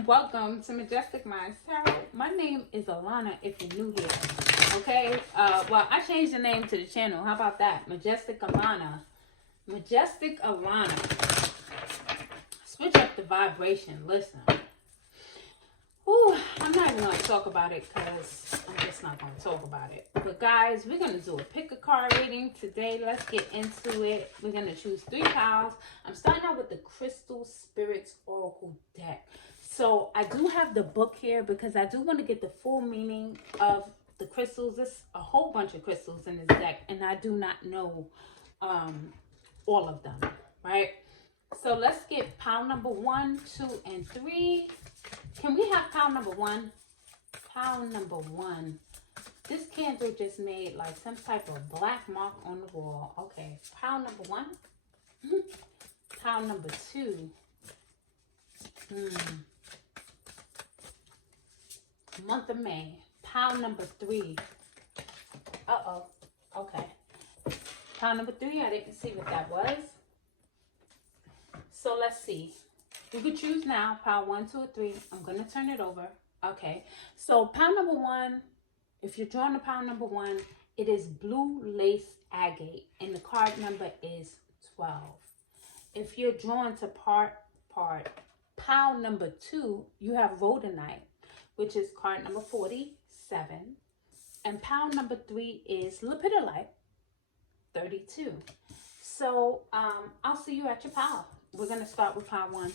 Welcome to Majestic Minds Tarot. My name is Alana if you're new here. Okay? Well, I changed the name to the channel. How about that? Majestic Alana. Majestic Alana. Switch up the vibration. Listen. Whew, I'm not even going to talk about it because I'm just not going to talk about it. But guys, we're going to do a pick a card reading today. Let's get into it. We're going to choose 3 piles. I'm starting out with the Crystal Spirits Oracle deck. So I do have the book here because I do want to get the full meaning of the crystals. There's a whole bunch of crystals in this deck and I do not know all of them, right? So let's get pile number 1, 2, and 3. Can we have pile number 1? Pile number 1. This candle just made like some type of black mark on the wall. Okay, pile number 1. Pile number 2. Month of May. Pile number 3. Uh-oh. Okay. Pile number 3, I didn't see what that was. So let's see. You could choose now, pile 1, 2, or 3. I'm going to turn it over. Okay. So pile number 1, if you're drawing the pile number 1, it is blue lace agate. And the card number is 12. If you're drawn to pile number 2, you have rhodonite, which is card number 47. And pile number 3 is lepidolite, 32. So I'll see you at your pile. We're going to start with pile 1.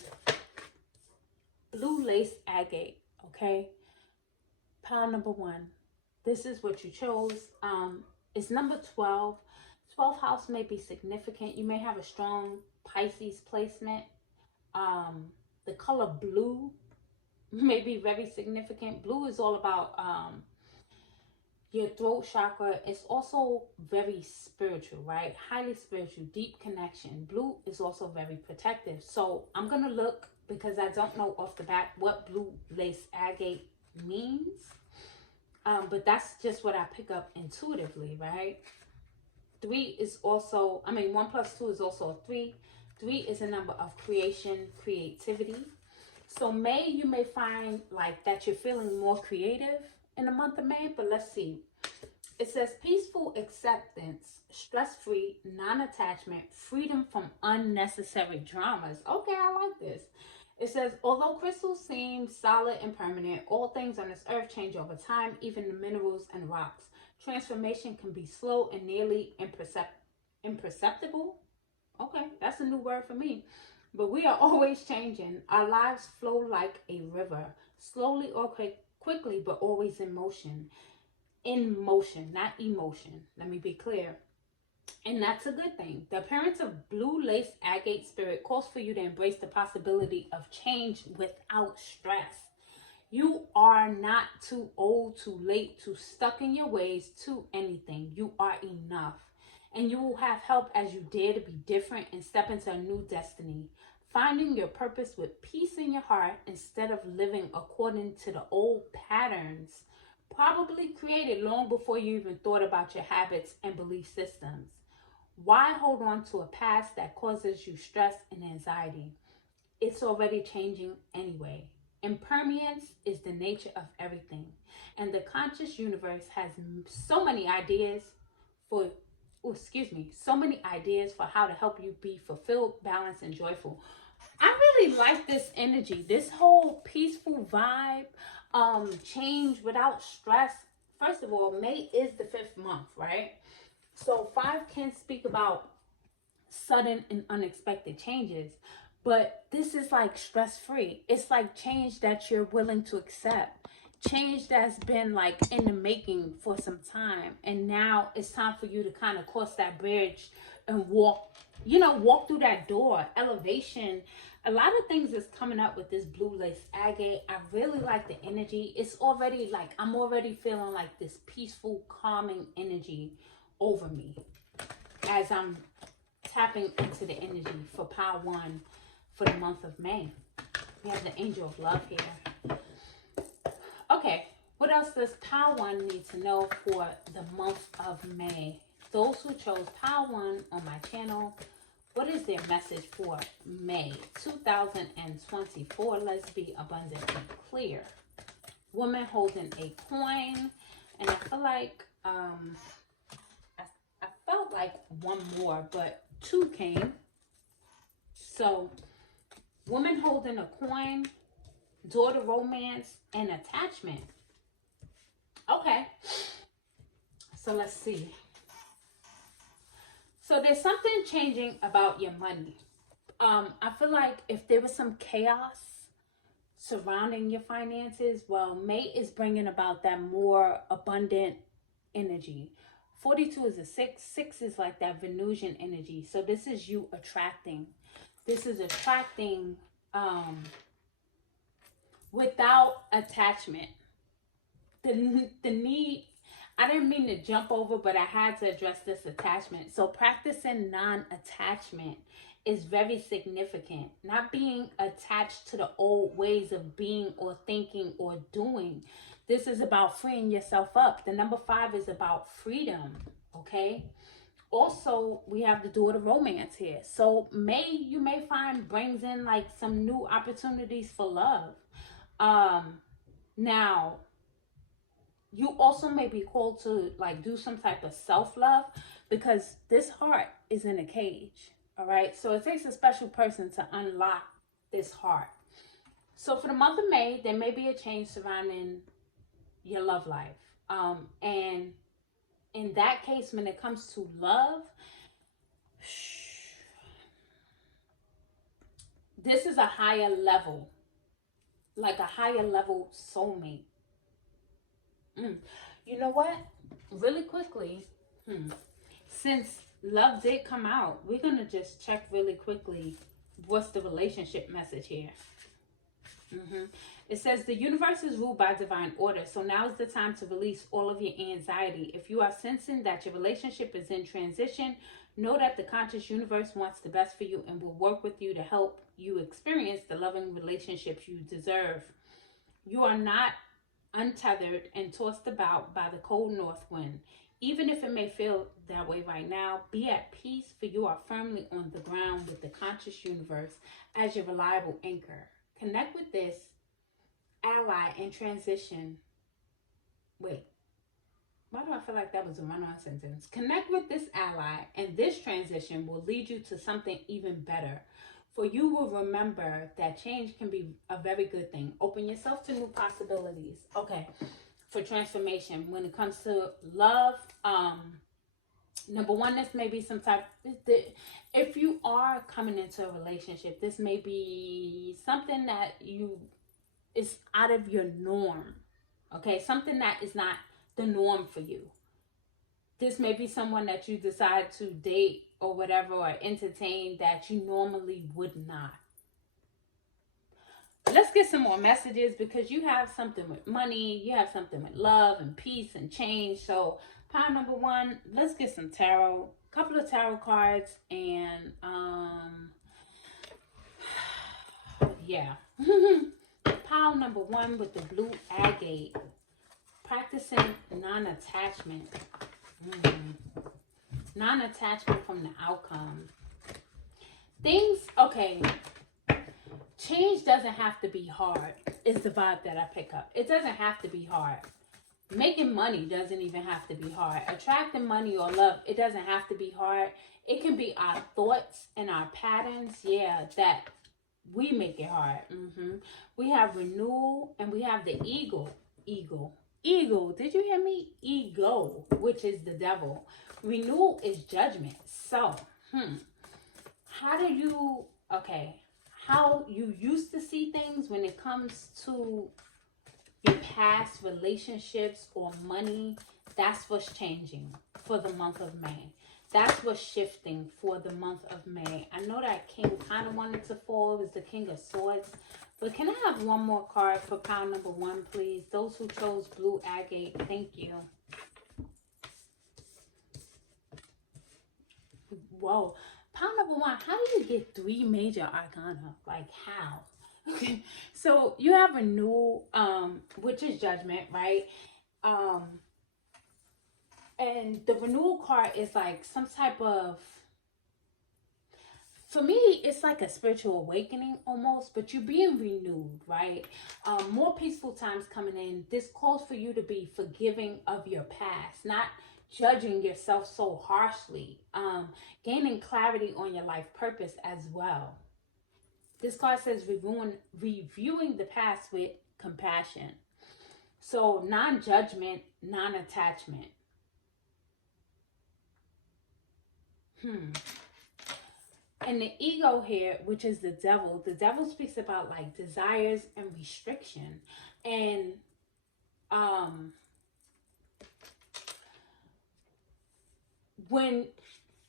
Blue lace agate, okay? Pile number 1. This is what you chose. It's number 12. 12th house may be significant. You may have a strong Pisces placement. The color blue may be very significant. Blue is all about your throat chakra. It's also very spiritual, right? Highly spiritual, deep connection. Blue is also very protective. So I'm going to look because I don't know off the bat what blue lace agate means. But that's just what I pick up intuitively, right? 3 is also, 1 plus 2 is also a 3. 3 is a number of creation, creativity. So May, you may find like that you're feeling more creative in the month of May, but let's see. It says peaceful acceptance, stress-free, non-attachment, freedom from unnecessary dramas. Okay, I like this. It says, although crystals seem solid and permanent, all things on this earth change over time, even the minerals and rocks. Transformation can be slow and nearly imperceptible. Okay, that's a new word for me. But we are always changing. Our lives flow like a river, slowly or quickly, but always in motion. In motion, not emotion. Let me be clear. And that's a good thing. The appearance of blue lace agate spirit calls for you to embrace the possibility of change without stress. You are not too old, too late, too stuck in your ways, to anything. You are enough. And you will have help as you dare to be different and step into a new destiny. Finding your purpose with peace in your heart instead of living according to the old patterns probably created long before you even thought about your habits and belief systems. Why hold on to a past that causes you stress and anxiety? It's already changing anyway. Impermanence is the nature of everything. And the conscious universe has so many ideas for how to help you be fulfilled, balanced, and joyful. I really like this energy, this whole peaceful vibe, change without stress. First of all, May is the 5th month, right? So 5 can speak about sudden and unexpected changes, but this is like stress-free. It's like change that you're willing to accept. Change that's been like in the making for some time, and now it's time for you to kind of cross that bridge and walk through that door. Elevation, a lot of things is coming up with this blue lace agate. I really like the energy. It's already like I'm already feeling like this peaceful, calming energy over me as I'm tapping into the energy for pile 1 for the month of May. We have the angel of love here. Okay, what else does pile 1 need to know for the month of May? Those who chose pile 1 on my channel What is their message for May 2024? Let's be abundantly clear. Woman holding a coin. And I feel like, I felt like one more, but two came. So, woman holding a coin, daughter romance, and attachment. Okay. So, let's see. So, there's something changing about your money. I feel like if there was some chaos surrounding your finances, well, May is bringing about that more abundant energy. 42 is a 6. 6 is like that Venusian energy. So this is you attracting. This is attracting without attachment. The need, I didn't mean to jump over, but I had to address this attachment. So practicing non-attachment is very significant. Not being attached to the old ways of being or thinking or doing. This is about freeing yourself up. The number 5 is about freedom, okay? Also, we have the daughter romance here. So you may find brings in like some new opportunities for love. Now, you also may be called to like do some type of self-love because this heart is in a cage. All right. So it takes a special person to unlock this heart. So for the month of May, there may be a change surrounding your love life. And in that case, when it comes to love, this is a higher level, like a higher level soulmate. You know what? Really quickly, since love did come out, we're going to just check really quickly what's the relationship message here. It says the universe is ruled by divine order, so now is the time to release all of your anxiety. If you are sensing that your relationship is in transition, know that the conscious universe wants the best for you and will work with you to help you experience the loving relationships you deserve. You are not untethered and tossed about by the cold north wind. Even if it may feel that way right now, be at peace, for you are firmly on the ground with the conscious universe as your reliable anchor. Connect with this ally in transition. Wait, why do I feel like that was a run-on sentence? Connect with this ally, and this transition will lead you to something even better. For you will remember that change can be a very good thing. Open yourself to new possibilities. Okay, for transformation. When it comes to love, number one, this may be some type, if you are coming into a relationship, this may be something that is out of your norm. Okay, something that is not the norm for you. This may be someone that you decide to date or whatever, or entertain that you normally would not. Let's get some more messages, because you have something with money, you have something with love and peace and change. So pile number 1, let's get some tarot, a couple of tarot cards, and yeah. Pile number 1 with the blue agate, practicing non-attachment. Non-attachment from the outcome. Things, okay, change doesn't have to be hard, is the vibe that I pick up. It doesn't have to be hard. Making money doesn't even have to be hard. Attracting money or love, it doesn't have to be hard. It can be our thoughts and our patterns, that we make it hard. We have renewal, and we have the ego. Did you hear me? Ego, which is the devil. Renewal is judgment. So, how you used to see things when it comes to your past relationships or money, that's what's changing for the month of May. That's what's shifting for the month of May. I know that king kind of wanted to fall. It was the King of Swords. But can I have one more card for pile number 1, please? Those who chose blue agate, thank you. Whoa. Pile number 1, how do you get 3 major arcana? Like, how? Okay. So you have renewal, which is judgment, right? And the renewal card is like some type of for me, it's like a spiritual awakening almost, but you're being renewed, right? More peaceful times coming in. This calls for you to be forgiving of your past, not judging yourself so harshly, gaining clarity on your life purpose as well. This card says reviewing the past with compassion. So non-judgment, non-attachment. And the ego here, which is the devil speaks about like desires and restriction. And when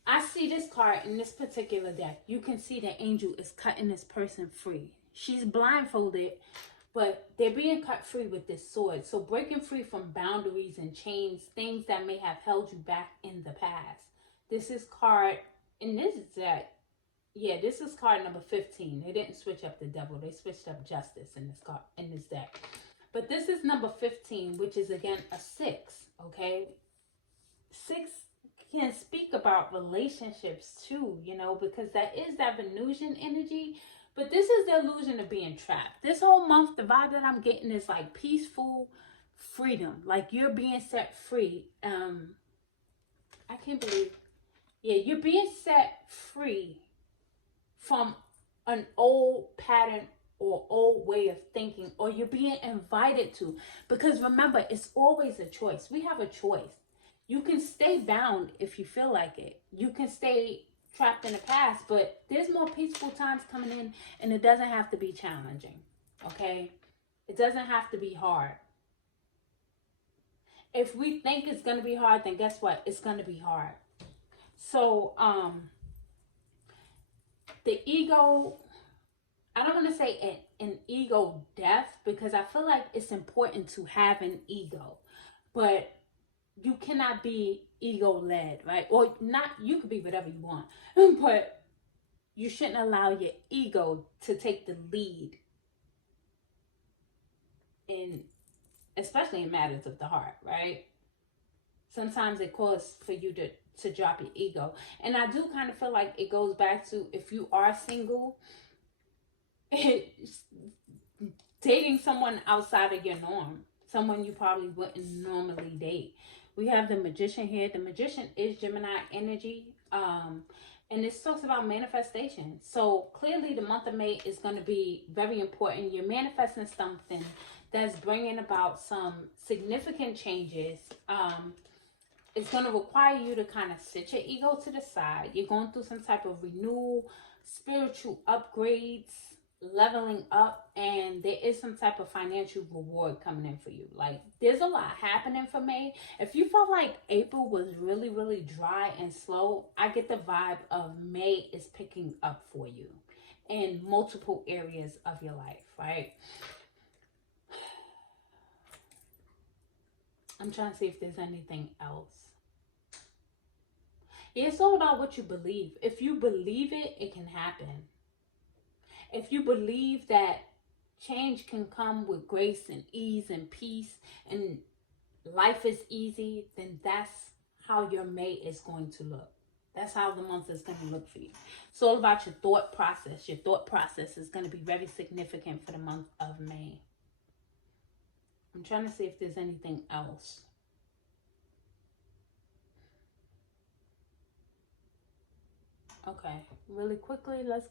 I see this card in this particular deck, you can see the angel is cutting this person free. She's blindfolded, but they're being cut free with this sword. So breaking free from boundaries and chains, things that may have held you back in the past. This is card in this deck. Yeah, this is card number 15. They didn't switch up the devil. They switched up justice in this card, in this deck. But this is number 15, which is again a 6, okay? 6 can speak about relationships too, you know, because that is that Venusian energy. But this is the illusion of being trapped. This whole month, the vibe that I'm getting is like peaceful freedom. Like you're being set free. I can't believe. Yeah, you're being set free from an old pattern or old way of thinking, or you're being invited to. Because remember, it's always a choice. We have a choice. You can stay bound if you feel like it. You can stay trapped in the past, but there's more peaceful times coming in, and it doesn't have to be challenging, okay? It doesn't have to be hard. If we think it's going to be hard, then guess what? It's going to be hard. So, the ego, I don't want to say an ego death, because I feel like it's important to have an ego, but you cannot be ego led, right? Or not, you could be whatever you want, but you shouldn't allow your ego to take the lead in, especially in matters of the heart, right? Sometimes it calls for you to drop your ego. And I do kind of feel like it goes back to, if you are single, dating someone outside of your norm, someone you probably wouldn't normally date. We have the Magician here. The Magician is Gemini energy. And this talks about manifestation. So clearly the month of May is going to be very important. You're manifesting something that's bringing about some significant changes. It's going to require you to kind of sit your ego to the side. You're going through some type of renewal, spiritual upgrades, leveling up, and there is some type of financial reward coming in for you. Like, there's a lot happening for May. If you felt like April was really, really dry and slow, I get the vibe of May is picking up for you in multiple areas of your life, right? I'm trying to see if there's anything else. Yeah, it's all about what you believe. If you believe it, it can happen. If you believe that change can come with grace and ease and peace and life is easy, then that's how your May is going to look. That's how the month is going to look for you. It's all about your thought process. Your thought process is going to be very significant for the month of May. I'm trying to see if there's anything else. Okay, really quickly, let's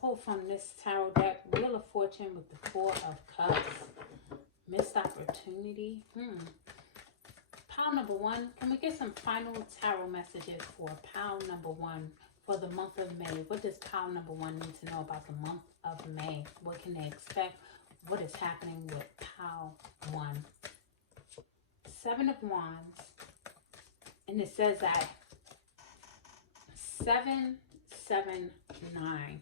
pull from this tarot deck, Wheel of Fortune with the 4 of Cups, missed opportunity. Pile number 1, can we get some final tarot messages for pile number 1 for the month of May? What does pile number 1 need to know about the month of May? What can they expect? What is happening with pile 1? 7 of Wands. And it says that 779.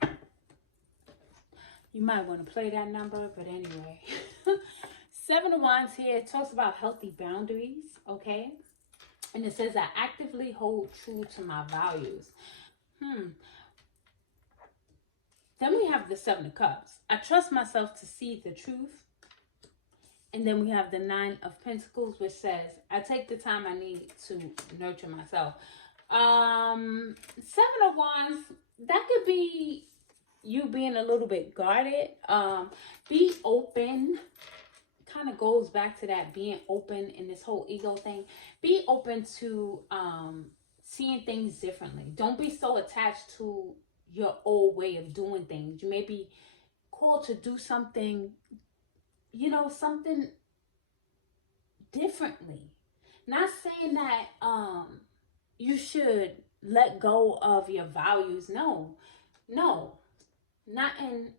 You might want to play that number, but anyway. 7 of Wands here, it talks about healthy boundaries, okay? And it says, I actively hold true to my values. Then we have the 7 of Cups. I trust myself to see the truth. And then we have the 9 of Pentacles, which says, I take the time I need to nurture myself. Seven of Wands, that could be you being a little bit guarded. Be open. Kind of goes back to that being open in this whole ego thing. Be open to seeing things differently. Don't be so attached to your old way of doing things. You may be called to do something, something differently. Not saying that you should let go of your values. No, not in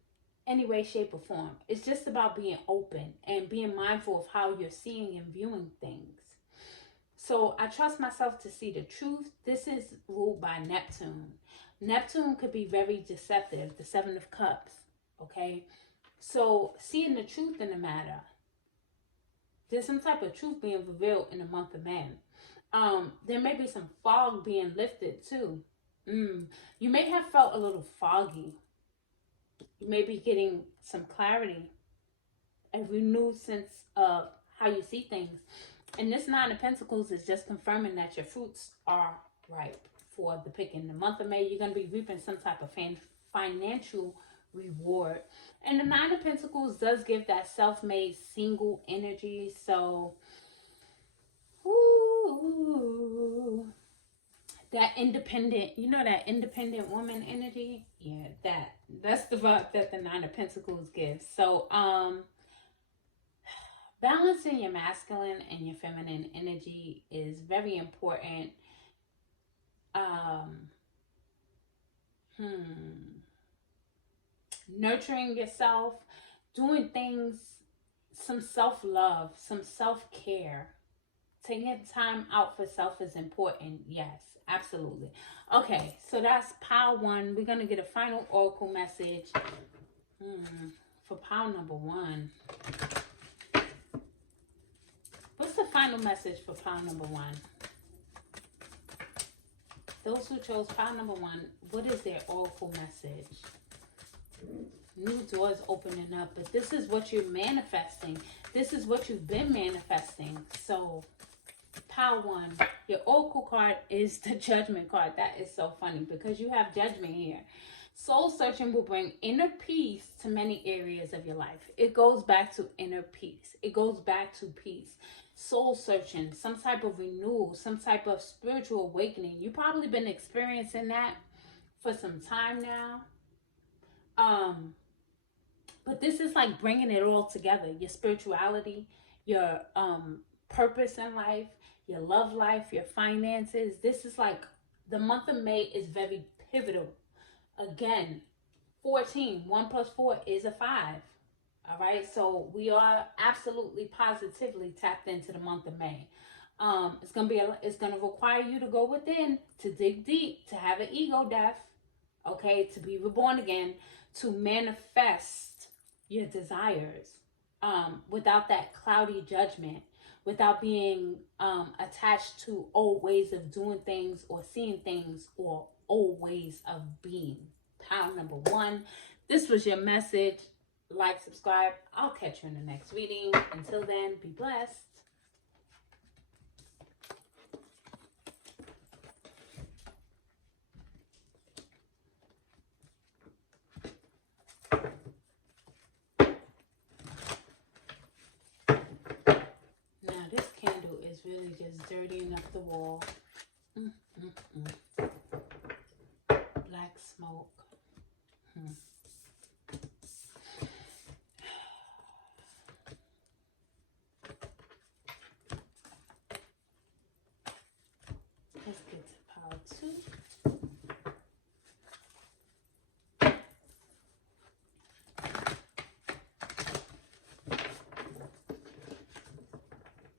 any way, shape, or form. It's just about being open and being mindful of how you're seeing and viewing things. So I trust myself to see the truth. This is ruled by Neptune. Neptune could be very deceptive, the Seven of Cups, okay? So seeing the truth in the matter. There's some type of truth being revealed in the month of May. There may be some fog being lifted too. You may have felt a little foggy. You may be getting some clarity, a renewed sense of how you see things. And this Nine of Pentacles is just confirming that your fruits are ripe for the picking. The month of May, you're going to be reaping some type of financial reward. And the Nine of Pentacles does give that self-made single energy. So, that independent, that independent woman energy. Yeah, that's the vibe that the Nine of Pentacles gives. So, balancing your masculine and your feminine energy is very important. Nurturing yourself, doing things, some self-love, some self-care. Taking time out for self is important. Yes, absolutely. Okay, so that's pile 1. We're going to get a final oracle message for pile number 1. What's the final message for pile number 1? Those who chose pile number 1, what is their oracle message? New doors opening up, but this is what you're manifesting. This is what you've been manifesting. So, pile 1, your oracle card is the Judgment card. That is so funny because you have Judgment here. Soul searching will bring inner peace to many areas of your life. It goes back to inner peace. It goes back to peace. Soul searching, some type of renewal, some type of spiritual awakening. You've probably been experiencing that for some time now. But this is like bringing it all together. Your spirituality, your purpose in life, your love life, your finances. This is like the month of May is very pivotal. Again, 14, 1 plus 4 is a 5. All right, so we are absolutely positively tapped into the month of May. It's gonna require you to go within, to dig deep, to have an ego death, okay, to be reborn again, to manifest your desires, without that cloudy judgment, without being attached to old ways of doing things or seeing things or old ways of being. Pile number 1. This was your message. Like, subscribe. I'll catch you in the next reading. Until then, be blessed. Now, this candle is really just dirtying up the wall. Black smoke. Let's get to pile 2.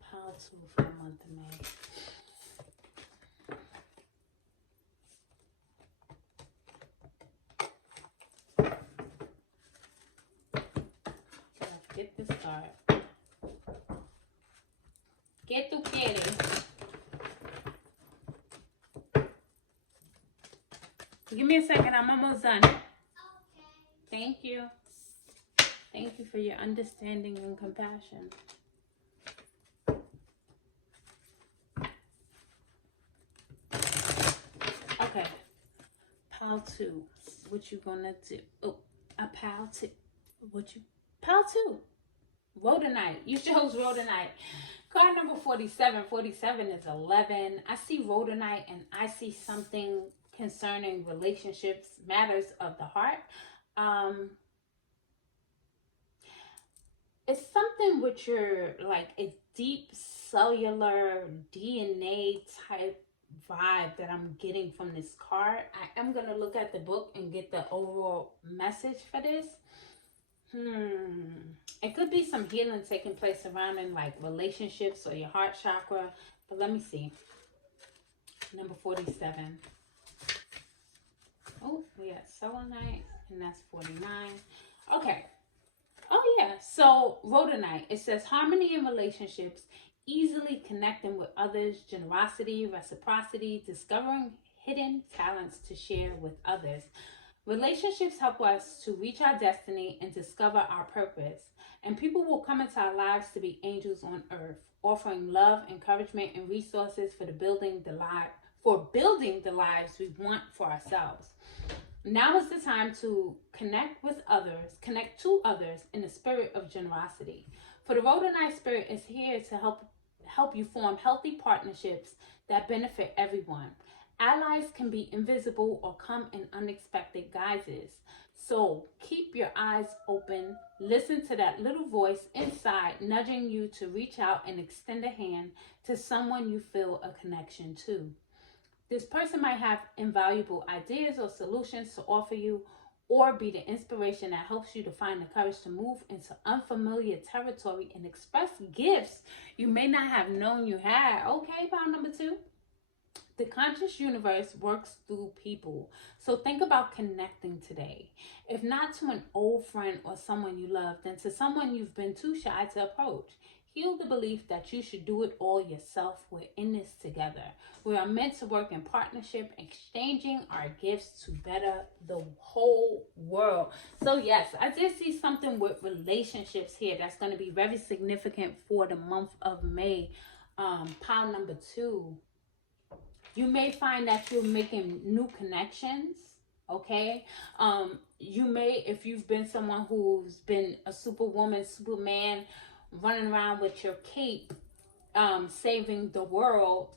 Pile 2 for the month of May. Let's get this started. ¿Qué tú quieres? Give me a second. I'm almost done. Okay. Thank you. Thank you for your understanding and compassion. two. What you gonna do? Oh, a pile two. What you? Pile two. Rhodonite. You chose Rhodonite. Card number 47. 47 is 11. I see Rhodonite and I see something concerning relationships, matters of the heart. It's something with your, like, a deep cellular DNA type vibe that I'm getting from this card. I am going to look at the book and get the overall message for this. It could be some healing taking place surrounding like relationships or your heart chakra. But let me see. Number 47. Oh, we got selenite, and that's 49. Okay. Oh yeah. So rhodonite. It says harmony in relationships, easily connecting with others, generosity, reciprocity, discovering hidden talents to share with others. Relationships help us to reach our destiny and discover our purpose. And people will come into our lives to be angels on earth, offering love, encouragement, and resources for building the lives we want for ourselves. Now is the time to connect to others in the spirit of generosity. For the Rhodonite spirit is here to help you form healthy partnerships that benefit everyone. Allies can be invisible or come in unexpected guises. So keep your eyes open. Listen to that little voice inside nudging you to reach out and extend a hand to someone you feel a connection to. This person might have invaluable ideas or solutions to offer you, or be the inspiration that helps you to find the courage to move into unfamiliar territory and express gifts you may not have known you had. Okay, pile number 2. The conscious universe works through people. So think about connecting today. If not to an old friend or someone you love, then to someone you've been too shy to approach. Heal the belief that you should do it all yourself. We're in this together. We are meant to work in partnership, exchanging our gifts to better the whole world. So yes, I did see something with relationships here that's going to be very significant for the month of May. Pile number 2. You may find that you're making new connections, okay? You may, if you've been someone who's been a superwoman, superman, running around with your cape, saving the world,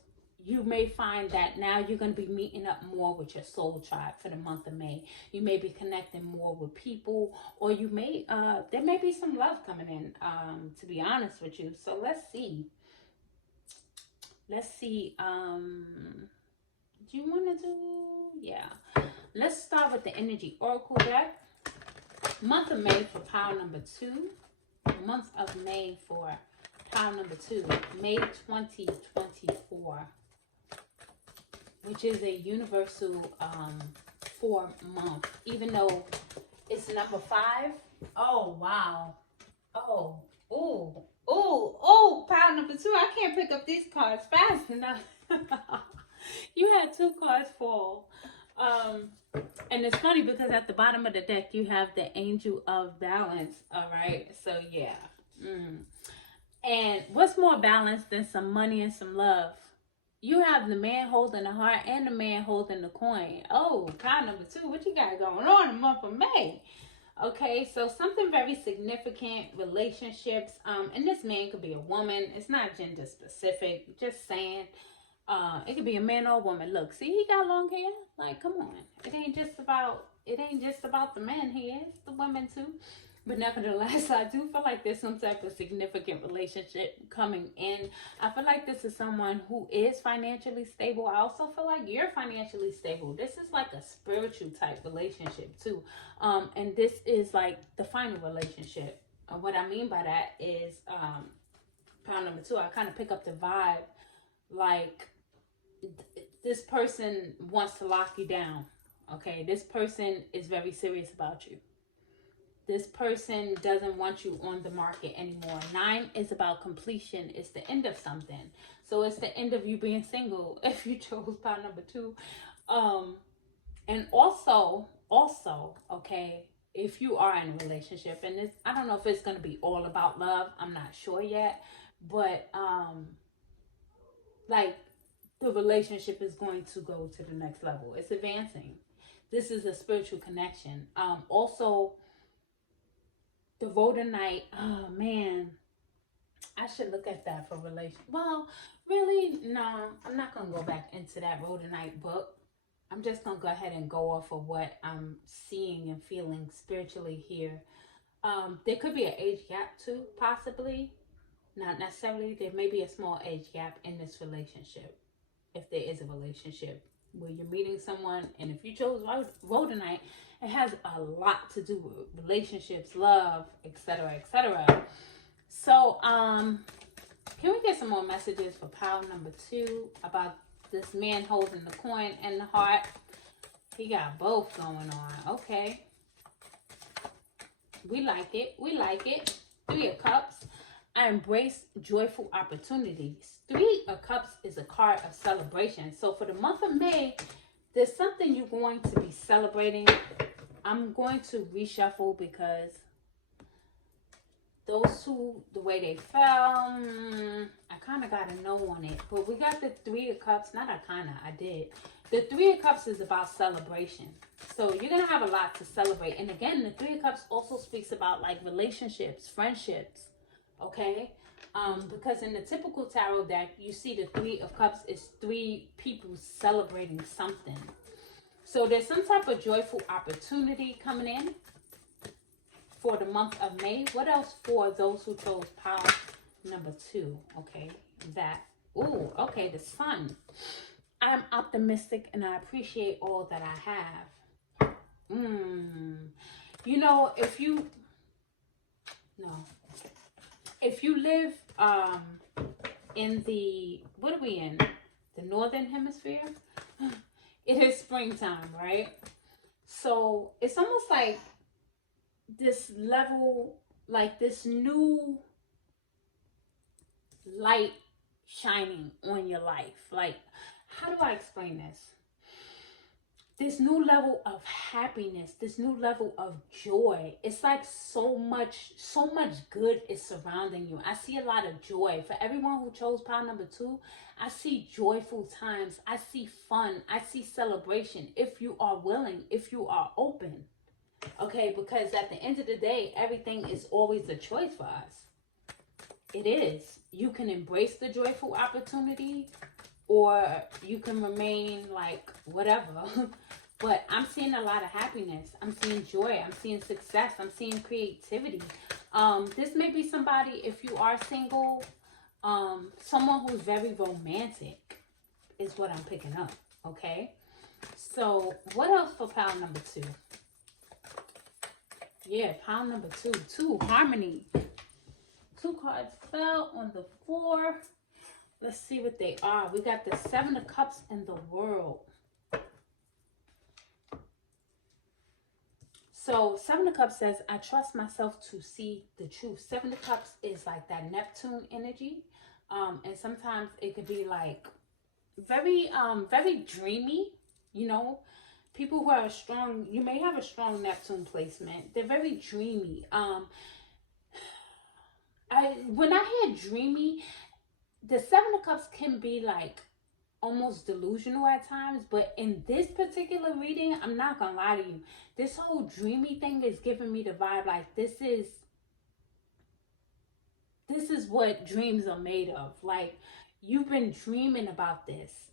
you may find that now you're going to be meeting up more with your soul tribe for the month of May. You may be connecting more with people, or you may, there may be some love coming in, to be honest with you. So let's see. Do you want to do, yeah. Let's start with the Energy Oracle deck. Month of May for pile number 2. Month of May for pile number 2. May 2024. Which is a universal 4 month. Even though it's number 5. Oh, wow. Oh, pile number 2. I can't pick up these cards fast enough. You had 2 cards fall. And it's funny because at the bottom of the deck, you have the Angel of Balance. All right. So, yeah. And what's more balanced than some money and some love? You have the man holding the heart and the man holding the coin. Oh, pile number 2. What you got going on in the month of May? Okay, so something very significant, relationships. And this man could be a woman. It's not gender specific. Just saying. It could be a man or a woman. Look, see, he got long hair. Like, come on. It ain't just about the men here. It's the women too. But nevertheless, I do feel like there's some type of significant relationship coming in. I feel like this is someone who is financially stable. I also feel like you're financially stable. This is like a spiritual type relationship too. And this is like the final relationship. What I mean by that is, pile number 2, I kind of pick up the vibe like this person wants to lock you down. Okay, this person is very serious about you. This person doesn't want you on the market anymore. 9 is about completion. It's the end of something. So it's the end of you being single if you chose pile number 2. And also, okay, if you are in a relationship, and it's, I don't know if it's going to be all about love. I'm not sure yet. But, like, the relationship is going to go to the next level. It's advancing. This is a spiritual connection. Also, the Rhodonite, oh man, I should look at that for relation. Well, really, no, I'm not gonna go back into that Rhodonite book. I'm just gonna go ahead and go off of what I'm seeing and feeling spiritually here. There could be an age gap too, possibly. Not necessarily. There may be a small age gap in this relationship, if there is a relationship where you're meeting someone, and if you chose Rhodonite, it has a lot to do with relationships, love, etc., etc. So, can we get some more messages for pile number 2 about this man holding the coin and the heart? He got both going on. Okay. We like it. We like it. 3 of Cups. I embrace joyful opportunities. 3 of Cups is a card of celebration. So for the month of May, there's something you're going to be celebrating. I'm going to reshuffle because those two, the way they fell, I kind of got a no on it. But we got the 3 of Cups. Not I did. The 3 of Cups is about celebration. So you're going to have a lot to celebrate. And again, the 3 of Cups also speaks about like relationships, friendships. Okay? Because in the typical tarot deck, you see the 3 of Cups is 3 people celebrating something. So there's some type of joyful opportunity coming in for the month of May. What else for those who chose pile number 2? Okay, that. Ooh, okay, the Sun. I'm optimistic and I appreciate all that I have. You know, if you live in the, what are we in? The northern hemisphere? It is springtime, right? So it's almost like this level, like this new light shining on your life. Like, how do I explain this? This new level of happiness, this new level of joy. It's like so much good is surrounding you. I see a lot of joy. For everyone who chose pile number 2, I see joyful times. I see fun. I see celebration. If you are willing, if you are open. Okay, because at the end of the day, everything is always a choice for us. It is. You can embrace the joyful opportunity, or you can remain like whatever. But I'm seeing a lot of happiness. I'm seeing joy. I'm seeing success. I'm seeing creativity. This may be somebody, if you are single, someone who's very romantic is what I'm picking up. Okay. So what else for pile number 2? Yeah, pile number 2. 2, harmony. 2 cards fell on the floor. Let's see what they are. We got the 7 of Cups and the World. So 7 of Cups says, I trust myself to see the truth. 7 of Cups is like that Neptune energy. And sometimes it could be like very dreamy, you know. People who are strong, you may have a strong Neptune placement. They're very dreamy. When I hear dreamy, the 7 of Cups can be like almost delusional at times, but in this particular reading, I'm not gonna lie to you, this whole dreamy thing is giving me the vibe like this is what dreams are made of. Like, you've been dreaming about this.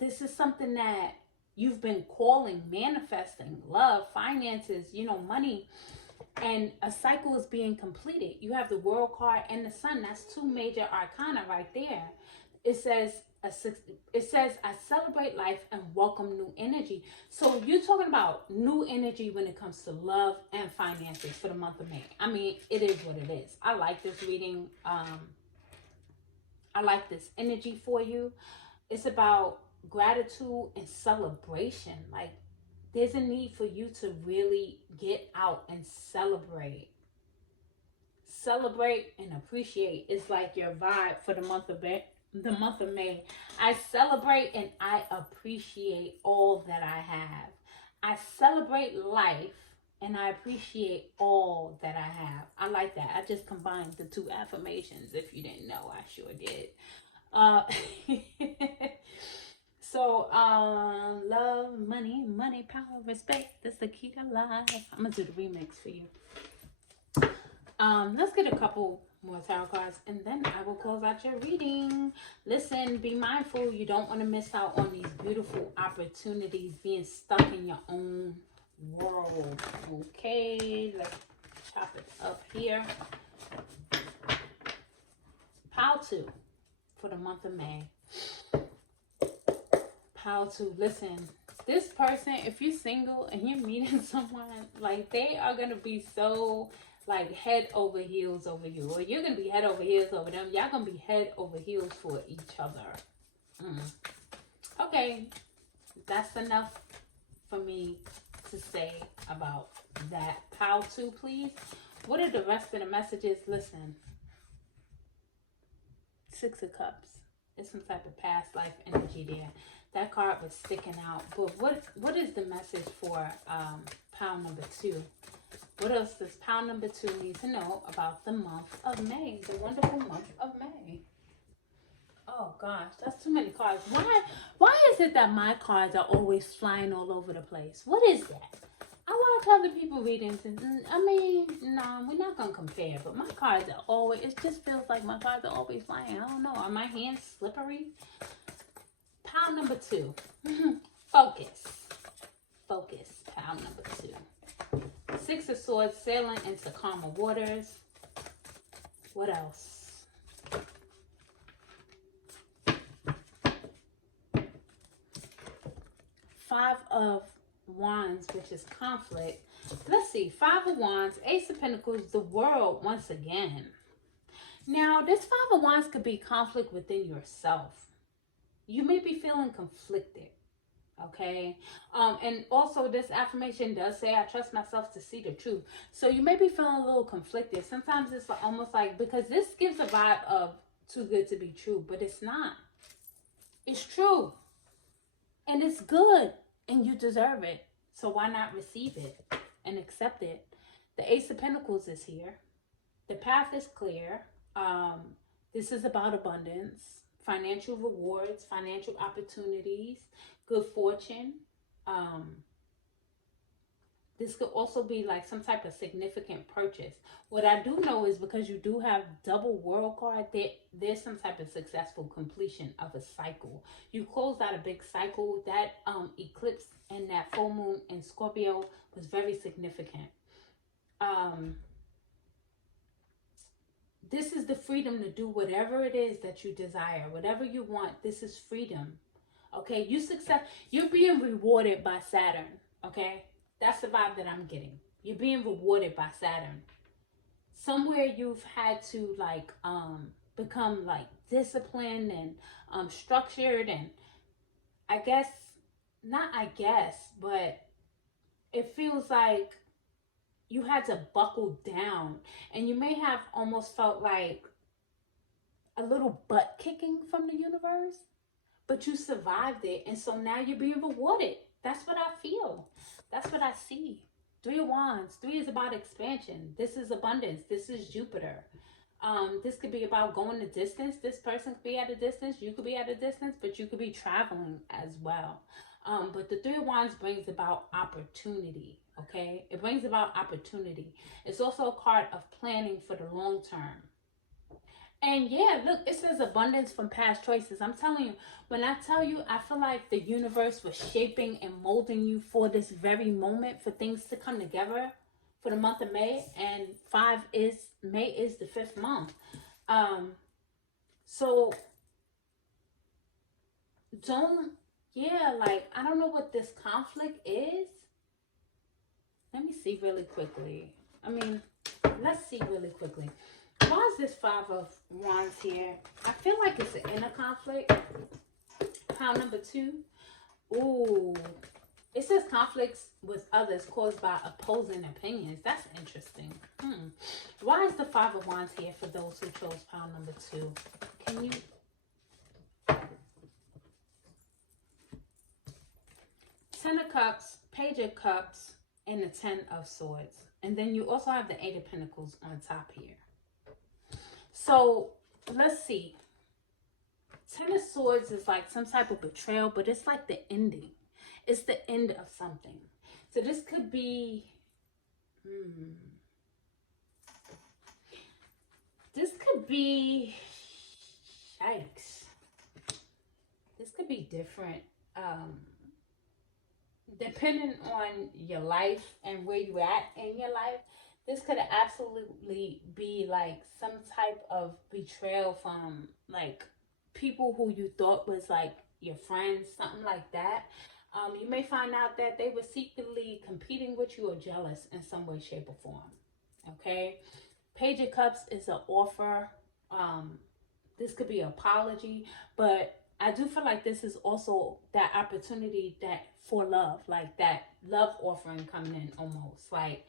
This is something that you've been calling, manifesting, love, finances, you know, money. And a cycle is being completed. You have the World card and the Sun. That's 2 major arcana right there. It says, I celebrate life and welcome new energy. So you're talking about new energy when it comes to love and finances for the month of May. I mean, it is what it is. I like this reading. I like this energy for you. It's about gratitude and celebration. Like, there's a need for you to really get out and celebrate. Celebrate and appreciate. It's like your vibe for the month of May. I celebrate and I appreciate all that I have. I celebrate life and I appreciate all that I have. I like that. I just combined the 2 affirmations. If you didn't know, I sure did. So, love, money, power, respect. That's the key to life. I'm gonna do the remix for you. Let's get a couple more tarot cards and then I will close out your reading. Listen, be mindful. You don't want to miss out on these beautiful opportunities being stuck in your own world. Okay, let's chop it up here. Pile 2 for the month of May. Pile 2, listen. This person, if you're single and you're meeting someone, like they are going to be so like head over heels over you, or you're gonna be head over heels over them. Y'all gonna be head over heels for each other. Okay, that's enough for me to say about that. Pile 2, please. What are the rest of the messages? Listen, 6 of Cups. There's some type of past life energy there. That card was sticking out. But what is the message for pile number 2? What else does pile number 2 need to know about the month of May? The wonderful month of May. Oh gosh, that's too many cards. Why is it that my cards are always flying all over the place? What is that? I watch other people readings and I mean, no, we're not gonna compare, but my cards are always, it just feels like my cards are always flying. I don't know. Are my hands slippery? Pile number 2. Focus. Focus. Pile number 2. 6 of Swords, sailing into calmer waters. What else? 5 of Wands, which is conflict. Let's see. 5 of Wands, Ace of Pentacles, the World once again. Now, this 5 of Wands could be conflict within yourself. You may be feeling conflicted. Okay, and also this affirmation does say, I trust myself to see the truth. So you may be feeling a little conflicted. Sometimes it's almost like, because this gives a vibe of too good to be true, but it's not. It's true. And it's good. And you deserve it. So why not receive it and accept it? The Ace of Pentacles is here. The path is clear. This is about abundance, financial rewards, financial opportunities, good fortune. This could also be like some type of significant purchase. What I do know is, because you do have double world card, there's some type of successful completion of a cycle. You closed out a big cycle. That eclipse and that full moon in Scorpio was very significant. This is the freedom to do whatever it is that you desire, whatever you want. This is freedom. Okay, you're being rewarded by Saturn. Okay, that's the vibe that I'm getting. You're being rewarded by Saturn. Somewhere you've had to like become like disciplined and structured, and but it feels like you had to buckle down, and you may have almost felt like a little butt kicking from the universe. But you survived it, and so now you're being rewarded. That's what I feel. That's what I see. 3 of Wands. 3 is about expansion. This is abundance. This is Jupiter. This could be about going a distance. This person could be at a distance. You could be at a distance, but you could be traveling as well. But the 3 of Wands brings about opportunity. Okay? It brings about opportunity. It's also a card of planning for the long term. And yeah, look, it says abundance from past choices. I'm telling you, when I tell you, I feel like the universe was shaping and molding you for this very moment, for things to come together for the month of May. And May is the 5th month. So I don't know what this conflict is. Let me see really quickly. Let's see really quickly. Why is this 5 of Wands here? I feel like it's an inner conflict. Pile number 2. Ooh. It says conflicts with others caused by opposing opinions. That's interesting. Why is the 5 of Wands here for those who chose pile number 2? Can you... Ten of Cups, Page of Cups, and the 10 of Swords. And then you also have the 8 of Pentacles on top here. So let's see. Ten of Swords is like some type of betrayal, but it's like the ending. It's the end of something. So this could be... This could be... Yikes. This could be different. Depending on your life and where you at in your life, this could absolutely be like some type of betrayal from like people who you thought was like your friends, something like that. You may find out that they were secretly competing with you or jealous in some way, shape, or form. Okay. Page of Cups is an offer. This could be an apology, but I do feel like this is also that opportunity that for love, like that love offering coming in almost like,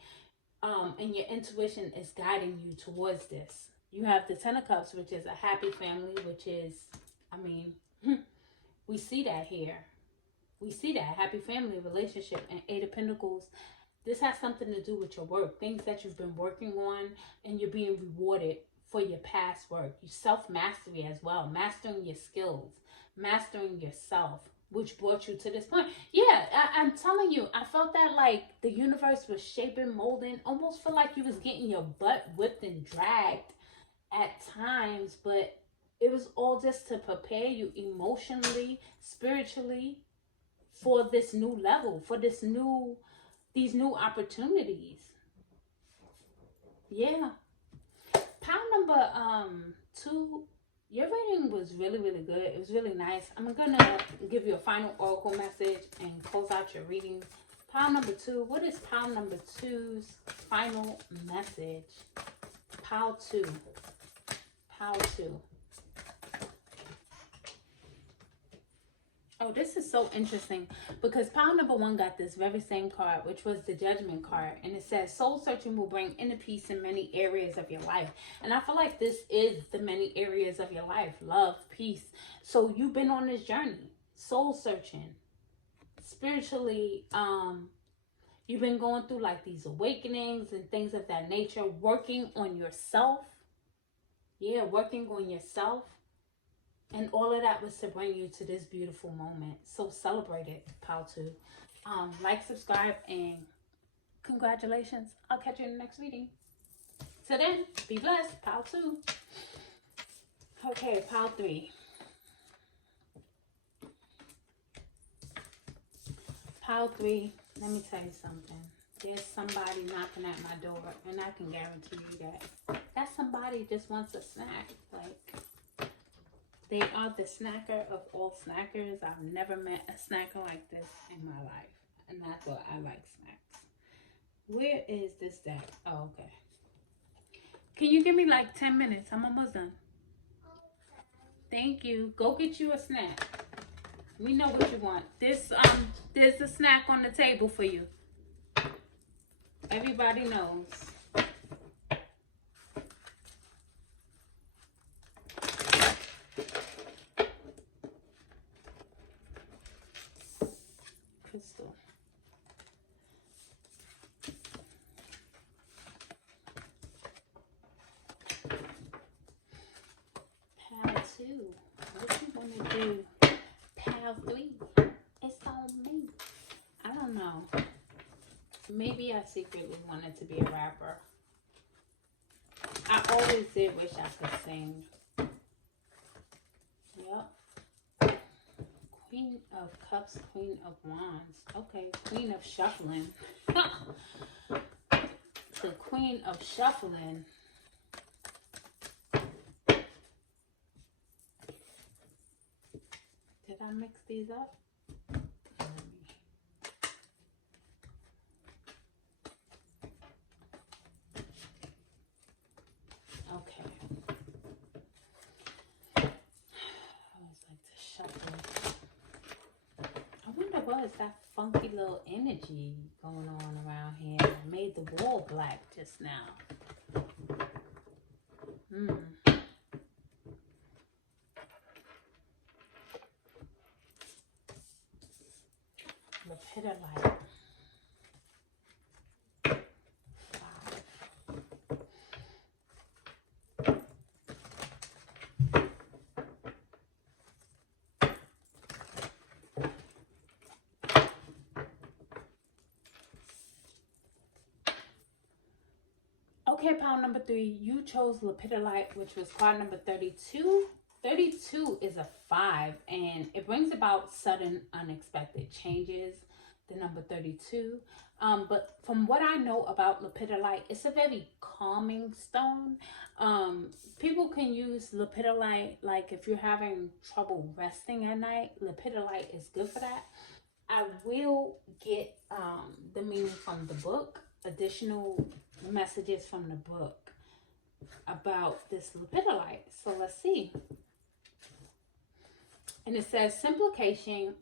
and your intuition is guiding you towards this. You have the Ten of Cups, which is a happy family, which is, I mean, we see that here. We see that happy family relationship. And Eight of Pentacles, this has something to do with your work, things that you've been working on, and you're being rewarded for your past work. You self-mastery as well, mastering your skills, mastering yourself, which brought you to this point. Yeah, I'm telling you, I felt that like the universe was shaping, molding, almost feel like you was getting your butt whipped and dragged at times, but it was all just to prepare you emotionally, spiritually for this new level, for these new opportunities. Yeah. Pile number 2, your rating was really, really good. It was really nice. I'm gonna give you a final oracle message and close out your reading. Pile number 2, what is pile number 2's final message? Pile 2. Pile 2. Oh, this is so interesting because pile number 1 got this very same card, which was the Judgment card. And it says, soul searching will bring inner peace in many areas of your life. And I feel like this is the many areas of your life. Love, peace. So you've been on this journey, soul searching. Spiritually, you've been going through like these awakenings and things of that nature. Working on yourself. Yeah, working on yourself. And all of that was to bring you to this beautiful moment. So celebrate it, pile 2. Like, subscribe, and congratulations. I'll catch you in the next reading. Till then, be blessed, pile 2. Okay, pile 3. Pile 3, let me tell you something. There's somebody knocking at my door, and I can guarantee you that somebody just wants a snack. Like, they are the snacker of all snackers. I've never met a snacker like this in my life. And that's why I like snacks. Where is this deck? Oh, okay. Can you give me like 10 minutes? I'm almost done. Thank you. Go get you a snack. We know what you want. There's a snack on the table for you. Everybody knows. Crystal. Pile 2. What you want to do? Pile 3. It's on me. I don't know. Maybe I secretly wanted to be a rapper. I always did wish I could sing. Yep. Queen of Cups, Queen of Wands. Okay, Queen of Shuffling. The Queen of Shuffling. Did I mix these up? Okay. I always like to shuffle. I wonder what is that funky little energy going on around here. I made the wall black just now. Lepidolite. 5. Okay, pile number 3, you chose lepidolite, which was card number 32. 32 is a 5, and it brings about sudden, unexpected changes. The number 32. But from what I know about lepidolite, it's a very calming stone. People can use lepidolite, like if you're having trouble resting at night, lepidolite is good for that. I will get the meaning from the book, additional messages from the book about this lepidolite. So let's see. And it says simplification,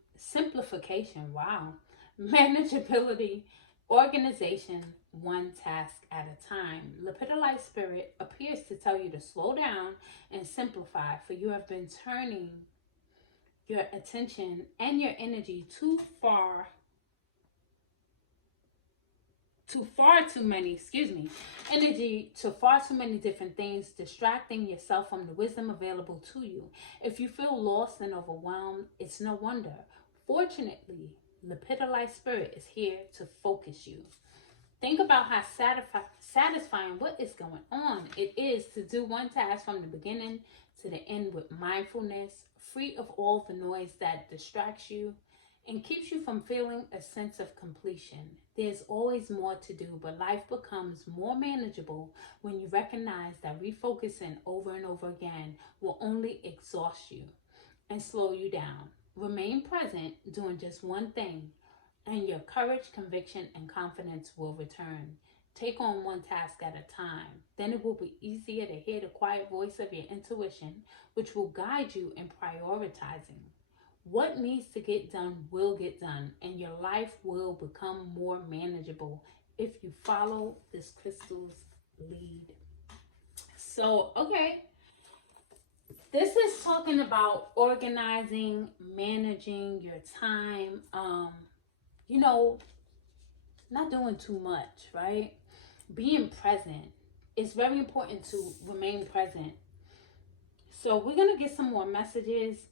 wow, manageability, organization, one task at a time. Lepidolite spirit appears to tell you to slow down and simplify, for you have been turning your attention and your energy too far too many different things, distracting yourself from the wisdom available to you. If you feel lost and overwhelmed, it's no wonder. Fortunately, lepidolite spirit is here to focus you. Think about how satisfying what is going on it is to do one task from the beginning to the end with mindfulness, free of all the noise that distracts you and keeps you from feeling a sense of completion. There's always more to do, but life becomes more manageable when you recognize that refocusing over and over again will only exhaust you and slow you down. Remain present, doing just one thing, and your courage, conviction, and confidence will return. Take on one task at a time. Then it will be easier to hear the quiet voice of your intuition, which will guide you in prioritizing. What needs to get done will get done, and your life will become more manageable if you follow this crystal's lead. So, okay, this is talking about organizing, managing your time, not doing too much, right? Being present. It's very important to remain present. So we're going to get some more messages.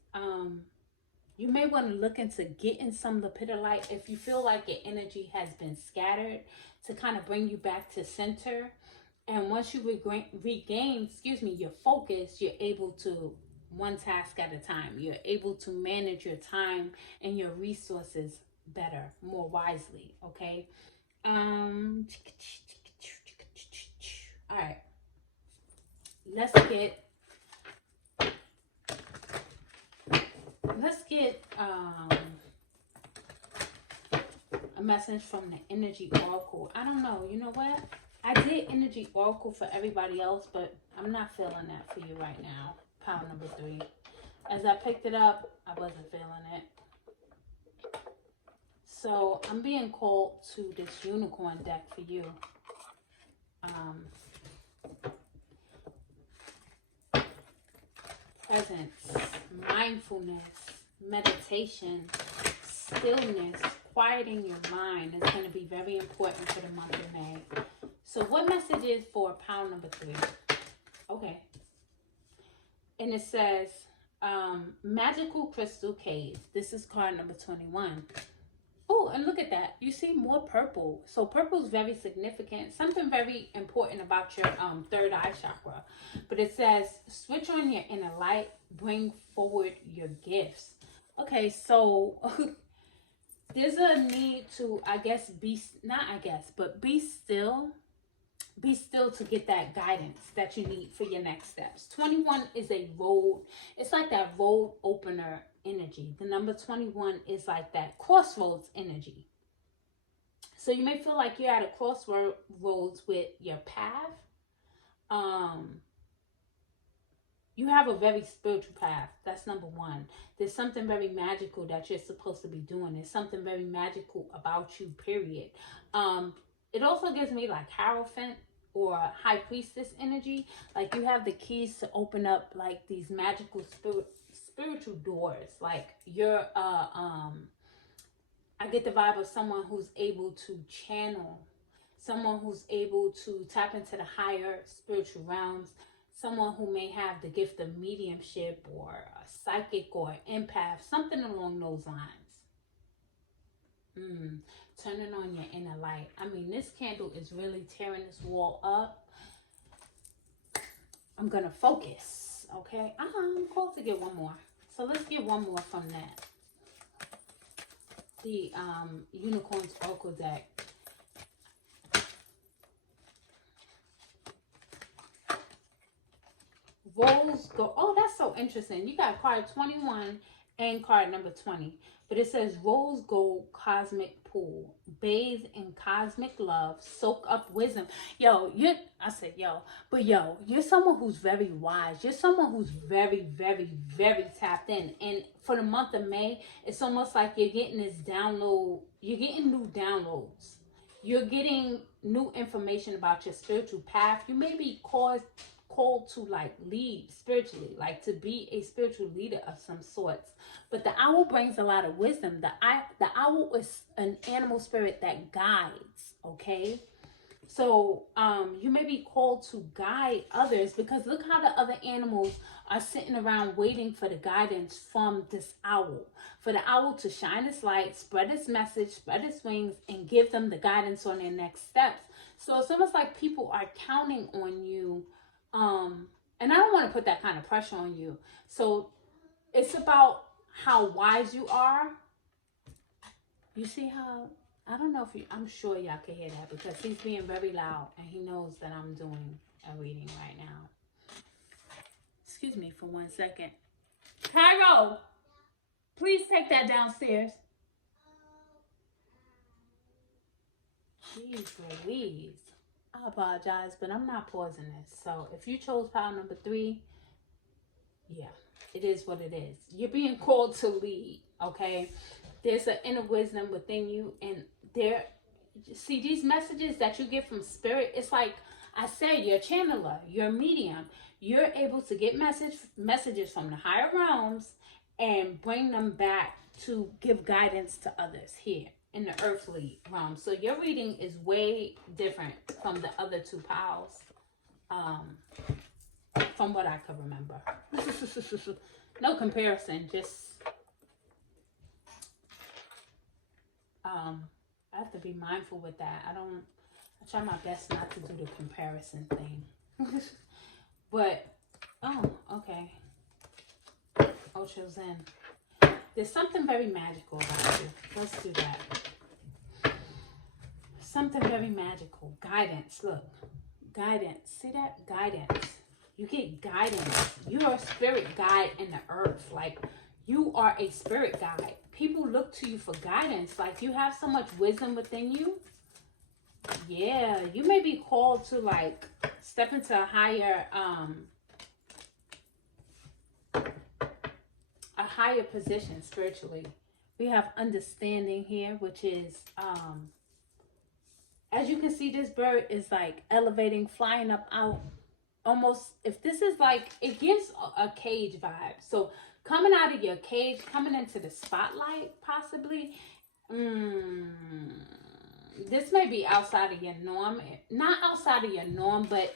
You may want to look into getting some lepidolite if you feel like your energy has been scattered, to kind of bring you back to center. And once you regain your focus, you're able to one task at a time. You're able to manage your time and your resources better, more wisely, okay? All right. Let's get a message from the Energy Oracle. I don't know. You know what? I did Energy Oracle for everybody else, but I'm not feeling that for you right now. Pile number 3. As I picked it up, I wasn't feeling it. So I'm being called to this unicorn deck for you. Presence, mindfulness, meditation, stillness, quieting your mind is going to be very important for the month of May. So what message is for pile number 3? Okay. And it says, Magical Crystal Caves. This is card number 21. Oh, and look at that. You see more purple. So purple is very significant. Something very important about your third eye chakra. But it says, switch on your inner light. Bring forward your gifts. Okay, so there's a need to, be still. Be still to get that guidance that you need for your next steps. 21 is a road. It's like that road opener energy. The number 21 is like that crossroads energy. So you may feel like you're at a crossroads with your path. You have a very spiritual path. That's number 1. There's something very magical that you're supposed to be doing. There's something very magical about you, period. It also gives me like Hierophant or High Priestess energy. Like you have the keys to open up like these magical spiritual doors. Like you're I get the vibe of someone who's able to channel, someone who's able to tap into the higher spiritual realms, someone who may have the gift of mediumship or a psychic or empath, something along those lines. Turning on your inner light. I mean, this candle is really tearing this wall up. I'm going to focus. Okay. I'm called to get one more. So let's get one more from that. The Unicorns Oracle deck. Rose Gold. Oh, that's so interesting. You got card 21 and card number 20. But it says Rose Gold Cosmic Pool. Bathe in cosmic love. Soak up wisdom. Yo, I said yo. But yo, you're someone who's very wise. You're someone who's very, very, very tapped in. And for the month of May, it's almost like you're getting this download. You're getting new downloads. You're getting new information about your spiritual path. You may be called to like lead spiritually, like to be a spiritual leader of some sorts. But the owl brings a lot of wisdom. The owl is an animal spirit that guides. Okay, so you may be called to guide others, because look how the other animals are sitting around waiting for the guidance from this owl, for the owl to shine its light, spread its message, spread its wings, and give them the guidance on their next steps. So it's almost like people are counting on you. And I don't want to put that kind of pressure on you. So it's about how wise you are. You see how, I don't know if you, I'm sure y'all can hear that, because he's being very loud and he knows that I'm doing a reading right now. Excuse me for 1 second. Cairo, please take that downstairs. Jeez Louise. I apologize, but I'm not pausing this. So if you chose pile number 3, yeah, it is what it is. You're being called to lead, okay? There's an inner wisdom within you, and see, these messages that you get from spirit, it's like I said, you're a channeler, you're a medium. You're able to get messages from the higher realms and bring them back to give guidance to others here in the earthly realm. So your reading is way different from the other 2 piles, from what I could remember. No comparison, just I have to be mindful with that. I try my best not to do the comparison thing. But okay, Ocho Zen. There's something very magical about you. Let's do that. Something very magical. Guidance. Look. Guidance. See that? Guidance. You get guidance. You are a spirit guide in the earth. Like, you are a spirit guide. People look to you for guidance. Like, you have so much wisdom within you. Yeah. You may be called to, like, step into a higher position spiritually. We have understanding here, which is as you can see, this bird is like elevating, flying up out. Almost, if this is like, it gives a cage vibe. So coming out of your cage, coming into the spotlight, possibly. This may be outside of your norm. Not outside of your norm, but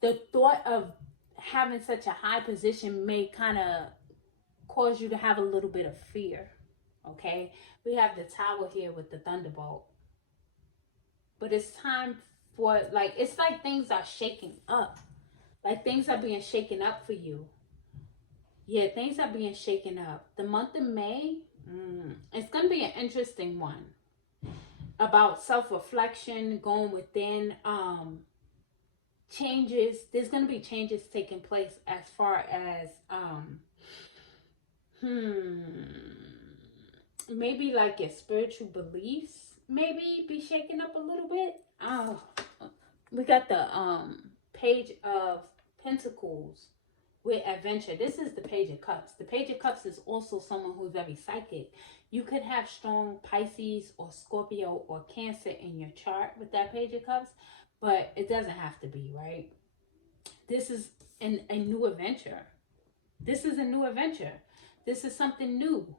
the thought of having such a high position may kind of cause you to have a little bit of fear. Okay, we have the tower here with the thunderbolt, but it's time for, like, it's like things are shaking up, like things are being shaken up for you. Yeah, things are being shaken up. The month of May, it's gonna be an interesting one, about self-reflection, going within, changes. There's gonna be changes taking place as far as maybe like your spiritual beliefs maybe be shaken up a little bit. We got the Page of Pentacles with adventure. This is the Page of Cups. The Page of Cups is also someone who's very psychic. You could have strong Pisces or Scorpio or Cancer in your chart with that Page of Cups, but it doesn't have to be, right? This is a new adventure. This is a new adventure. This is something new.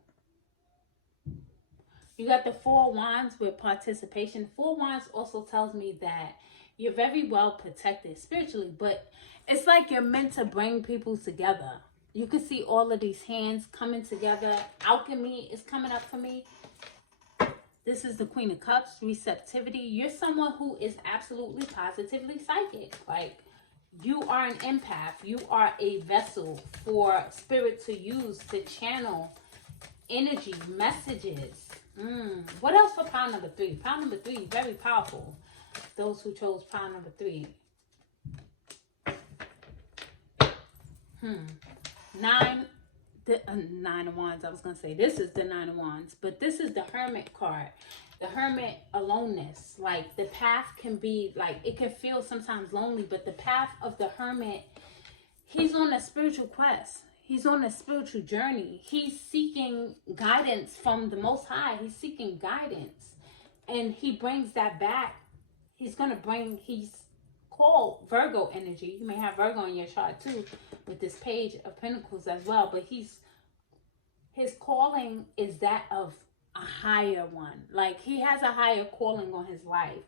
You got the Four Wands with participation. Four Wands also tells me that you're very well protected spiritually, but it's like you're meant to bring people together. You can see all of these hands coming together. Alchemy is coming up for me. This is the Queen of Cups, receptivity. You're someone who is absolutely positively psychic. Like, You are an empath. You are a vessel for spirit to use to channel energy, messages. What else for pile number 3? Pile number 3, very powerful. Those who chose pile number 3. 9 of Wands. I was going to say this is the 9 of Wands, but this is the Hermit card. The Hermit, aloneness. Like, the path can be, like, it can feel sometimes lonely, but the path of the Hermit, he's on a spiritual quest. He's on a spiritual journey. He's seeking guidance from the Most High. He's seeking guidance. And he brings that back. He's called Virgo energy. You may have Virgo in your chart too, with this Page of Pentacles as well. But his calling is that of a higher one. Like, he has a higher calling on his life.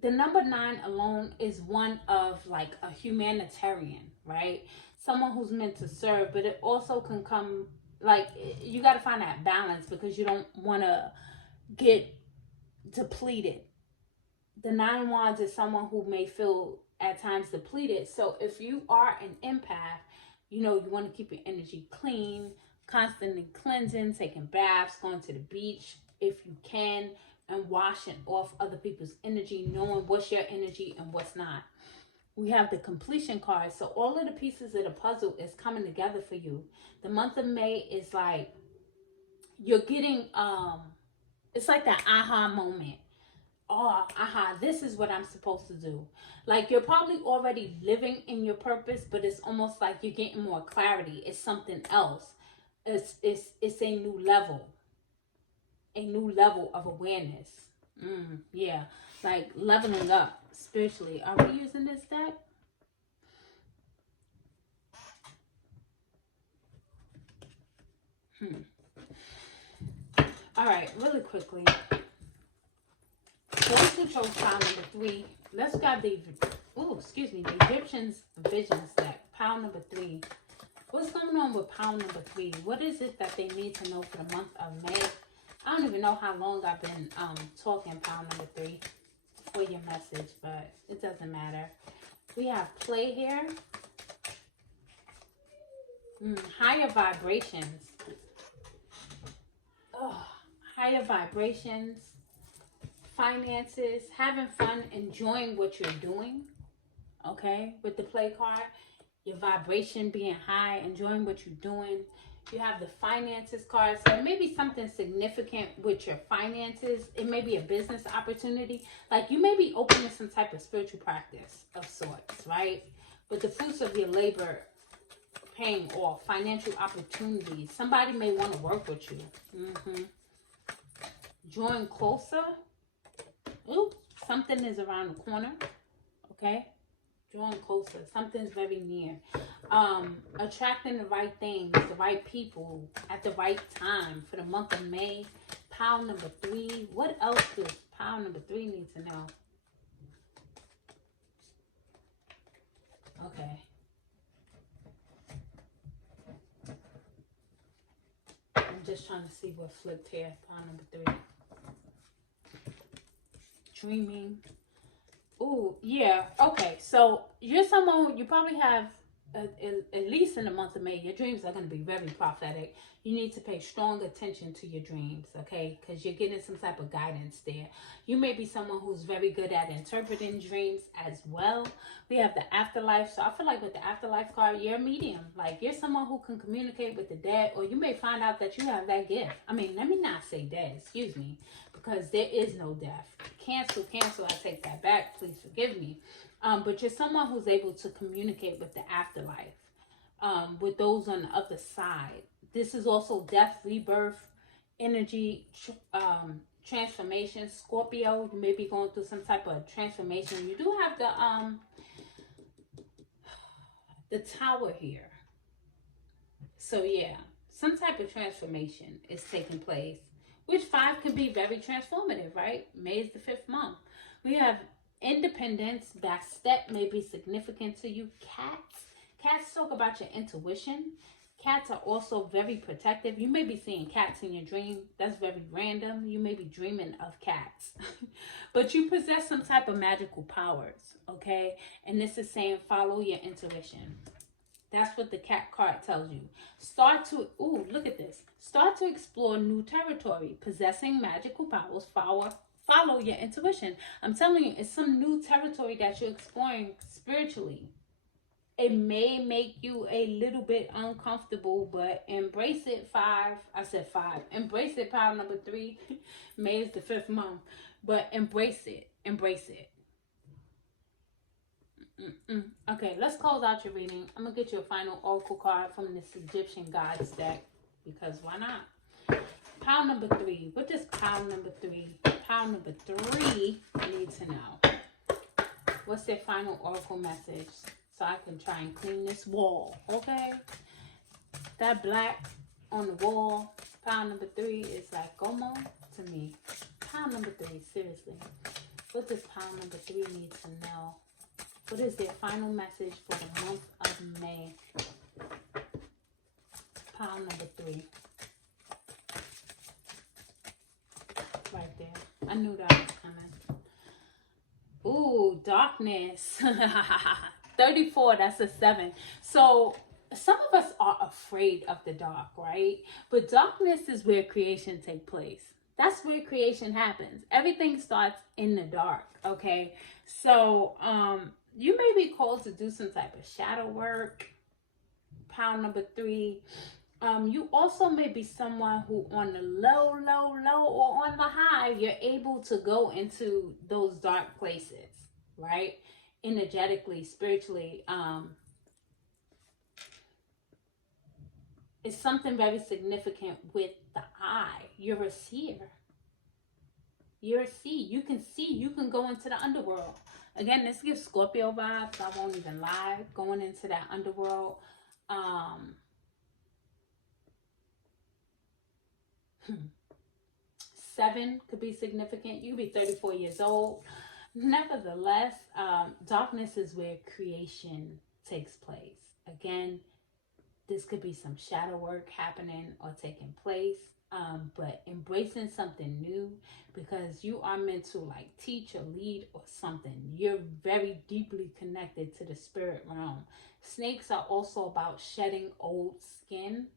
The number 9 alone is one of, like, a humanitarian, right? Someone who's meant to serve, but it also can come, like, you got to find that balance because you don't want to get depleted. The 9 of Wands is someone who may feel at times depleted. So if you are an empath, you know, you want to keep your energy clean, constantly cleansing, taking baths, going to the beach if you can, and washing off other people's energy, knowing what's your energy and what's not. We have the completion card. So all of the pieces of the puzzle is coming together for you. The month of May is like, you're getting, it's like that aha moment. Oh, aha, this is what I'm supposed to do. Like, you're probably already living in your purpose, but it's almost like you're getting more clarity. It's something else. It's a new level. A new level of awareness. Yeah, like leveling up spiritually. Are we using this deck? All right, really quickly. Those who chose pile number 3, let's grab the Egyptians Visions deck. Pile number 3. What's going on with pile number 3? What is it that they need to know for the month of May? I don't even know how long I've been talking pile number 3 for your message, but it doesn't matter. We have play here. Higher vibrations. Oh, higher vibrations. Finances. Having fun. Enjoying what you're doing. Okay? With the play card. Your vibration being high. Enjoying what you're doing. You have the finances card. So it may be something significant with your finances. It may be a business opportunity. Like, you may be opening some type of spiritual practice of sorts, right? With the fruits of your labor paying off. Financial opportunities. Somebody may want to work with you. Drawing closer. Ooh, something is around the corner. Okay? Drawing closer. Something's very near. Attracting the right things, the right people at the right time for the month of May. Pile number 3. What else does pile number 3 need to know? Okay. I'm just trying to see what flipped here. Pile number 3. Dreaming. Oh, yeah. Okay. So you're someone, you probably have, at least in the month of May, your dreams are going to be very prophetic. You need to pay strong attention to your dreams, okay? Because you're getting some type of guidance there. You may be someone who's very good at interpreting dreams as well. We have the afterlife. So I feel like with the afterlife card, you're a medium. Like, you're someone who can communicate with the dead, or you may find out that you have that gift. I mean, let me not say dead, excuse me, because there is no death. Cancel, I take that back. Please forgive me. But you're someone who's able to communicate with the afterlife, with those on the other side. This is also death, rebirth, energy, transformation. Scorpio, you may be going through some type of transformation. You do have the Tower here. So yeah, some type of transformation is taking place, which 5 can be very transformative, right? May is the 5th month. We have independence. That step may be significant to you. Cats talk about your intuition. Cats are also very protective. You may be seeing cats in your dream. That's very random. You may be dreaming of cats. But you possess some type of magical powers, okay? And this is saying follow your intuition. That's what the cat card tells you. Look at this. Start to explore new territory. Possessing magical powers, follow your intuition. I'm telling you, it's some new territory that you're exploring spiritually. It may make you a little bit uncomfortable, but embrace it. I said five. Embrace it, pile number 3. May is the 5th month. But embrace it. Embrace it. Okay, let's close out your reading. I'm going to get you a final oracle card from this Egyptian gods deck. Because why not? Pile number 3. What does pile number 3? Pile number 3 need to know. What's their final oracle message? So I can try and clean this wall, okay? That black on the wall, pile number 3 is like, como to me. Pile number 3, seriously. What does pile number 3 need to know? What is their final message for the month of May? Pile number 3. Right there. I knew that was coming. Ooh, darkness. 34, that's a 7. So some of us are afraid of the dark, right? But darkness is where creation takes place. That's where creation happens. Everything starts in the dark, okay? So you may be called to do some type of shadow work. Pile number 3. You also may be someone who on the low, or on the high, you're able to go into those dark places, right? Energetically, spiritually. It's something very significant with the eye. You're a seer. You're a seer. You can see. You can go into the underworld. Again, this gives Scorpio vibes. I won't even lie. Going into that underworld. 7 could be significant. You could be 34 years old. Nevertheless, darkness is where creation takes place. Again, this could be some shadow work happening or taking place, but embracing something new, because you are meant to like teach or lead or something. You're very deeply connected to the spirit realm. Snakes are also about shedding old skin.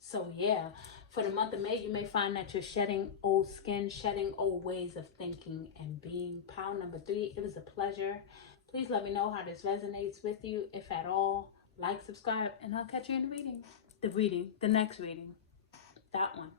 So yeah, for the month of May, you may find that you're shedding old skin, shedding old ways of thinking and being. Pile number 3, it was a pleasure. Please let me know how this resonates with you, if at all. Like, subscribe, and I'll catch you in the next reading. That one.